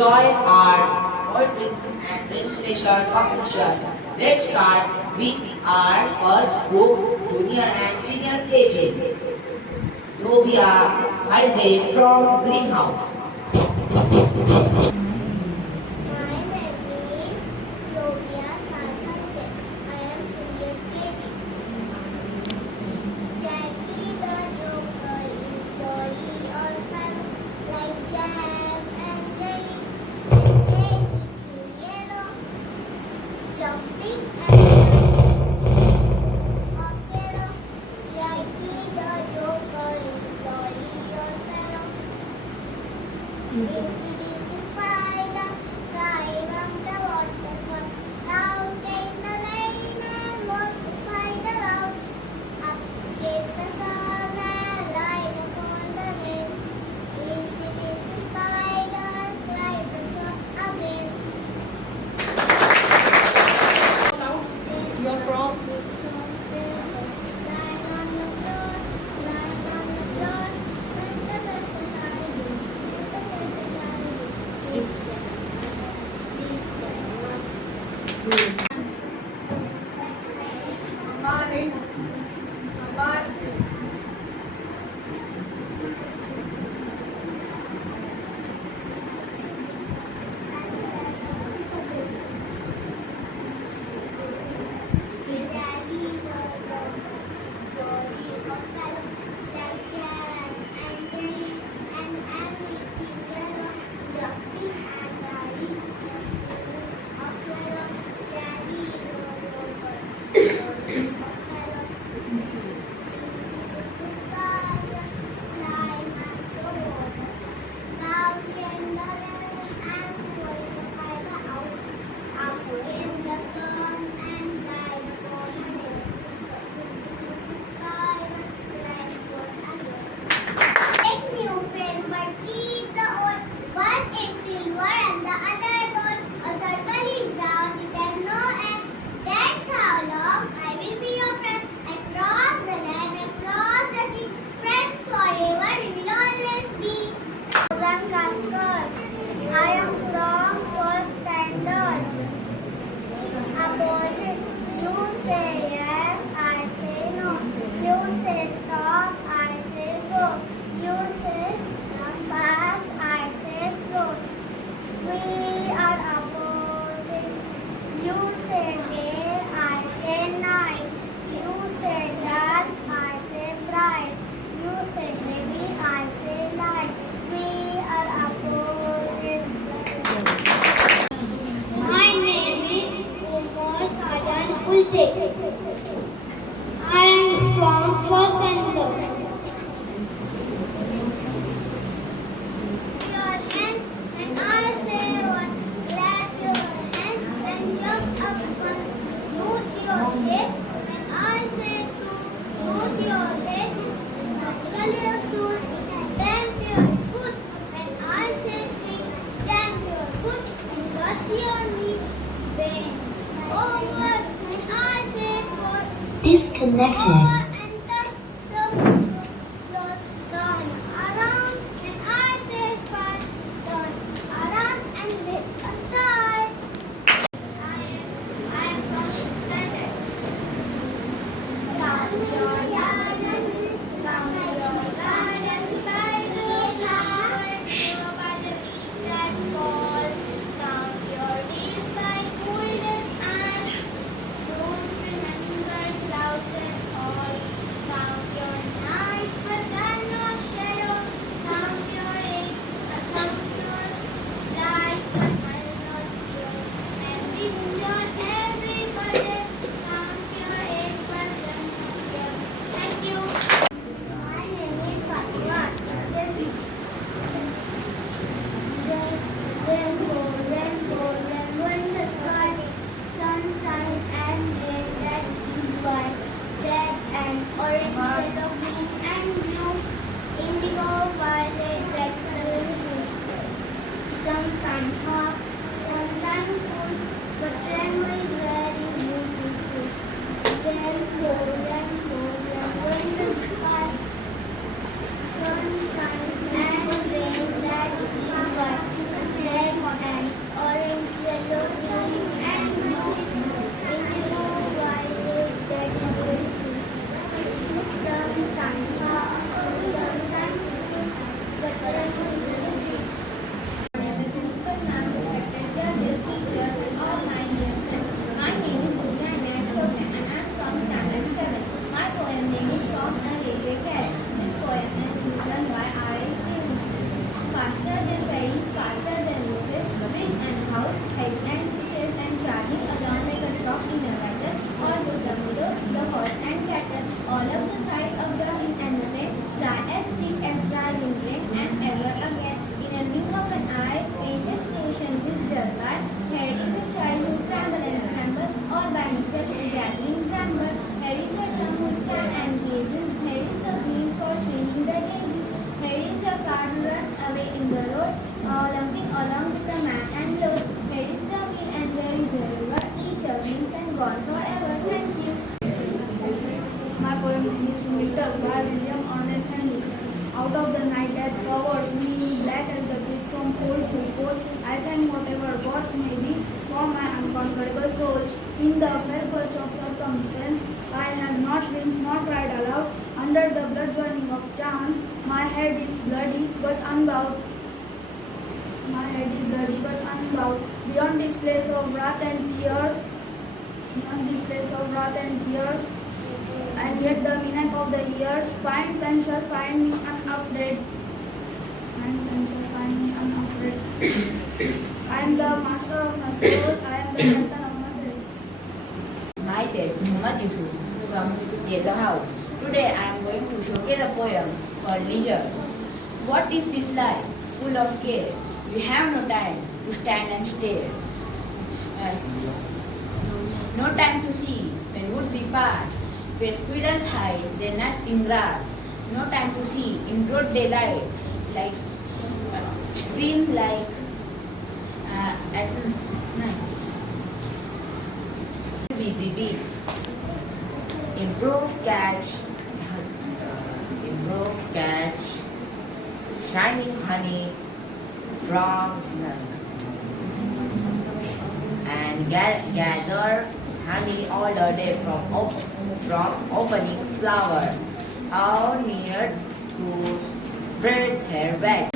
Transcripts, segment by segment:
join our poetry and recitation competition. Let's start with our first group, junior and senior KG. Novia Halde from Greenhouse. My name is Sophia Sarhalde. I am senior KG. Jackie the Joker is jolly or fun, like jam and jelly, and red with yellow, jumping and of yellow. Jackie the Joker is jolly or fellow. Itsy bitsy spider, climb up the water spout. Down came the rain and washed the spider out. Up came the sun and light upon the lane. Itsy bitsy spider, climb the spout again. You're from? Lying on the floor, lying on the floor. When the versatile do, the versatile do. Leave them alone. Take new friend, but keep the old. One is silver and the other gold. A circle is round, it has no end. That's how long I will be your friend. Across the land, across the sea, friends forever we will always be. Susan Kaskar, I am from first standard. Opposites, you say yes, I say no. You say stop, I say go. You say fast, I say slow. We are opposite. You say day, I say night. You say dark, I say bright. You say heavy, I say light. We are opposites. My name is Umar Sajan Ulte. I am from first center. Your hands when I say one. Clap your hands and jump up once. Move your head when I say two. Move your head. Buckle your shoes. Stamp your foot when I say three. Stamp your foot and touch your knee. Bend over when I say four. Disconnected. And touch the floor. Turn around when I say five. Turn around and hit a star. I am from sixth standard. Count your garden by the flowers, go by the leaf that fall. Count your days by golden eyes. Don't remember clouds and all. Count your nights by sun or shadow. Count your age, count your light by smile or tear. And enjoy everybody. Count your age by sun or tear. Thank you. My name is Fatima. Rainbow, rainbow, rainbow in the sky, sunshine and rain that is white, red and orange, yellow, green and blue, indigo, violet, red, blue. Sometimes half, sometimes full, but rainbow is very beautiful. Rainbow, rainbow, rainbow in the sky, sunshine and rain that is white, red, house, hedge and ditches and charging around like a drop in the water, or with the meadows, the horse and cattle, all of the side of the hill and the rain, dry as thick as driving rain, and ever again, in a wink of an eye, paint a station with Jalbar, here is a child who scramble and scramble, all by himself is gathering bramble, here is a drum who stand and gazes, here is a green for swinging the daisy, here is a car who runs away in the road, lumping along with the man and load, here is the mill and there is the river, each a wings and gone forever. Thank you. My poem is Winter by William Ernest Henley. Out of the night that covers me, black as the pit from pole to pole, I thank whatever gods may be for my unconquerable souls. In the fair perch of circumstance, I have not wings nor cried aloud. Under the blood burning of chance, my head is bloody but unbowed. My head is bloody but unbowed. Beyond this place of wrath and tears, beyond this place of wrath and tears, and yet the midnight of the years finds and shall find me unafraid. Finds and shall find me unafraid. I am the master of my soul. I am the captain of my fate. Myself, Muhammad Yusuf from Yellow House. Today I am going to showcase a poem called Leisure. What is this life? Full of care. We have no time to stand and stare. No time to see when woods we pass, where squirrels hide their nuts in grass. No time to see in broad daylight, like scream like at night. Busy bee. Improve catch. Yes. Improve catch. Shiny honey from none. And gather honey all the day from opening flower. How near to spreads her wet.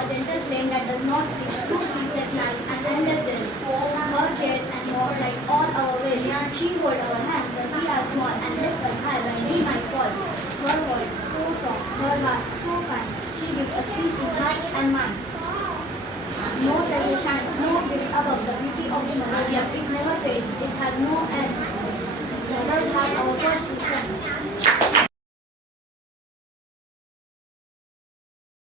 A gentle flame that does not sleep, through sleepless nights and endless days. Her care and more like all our will. She hold our hands when we are small and lift us high when we might fall. Her voice so soft, her heart so kind. She gives us peace in heart and mind. No treasure shines, no gift above the beauty of the mother. Yes, it never fades, it has no end. Mothers are our first friend.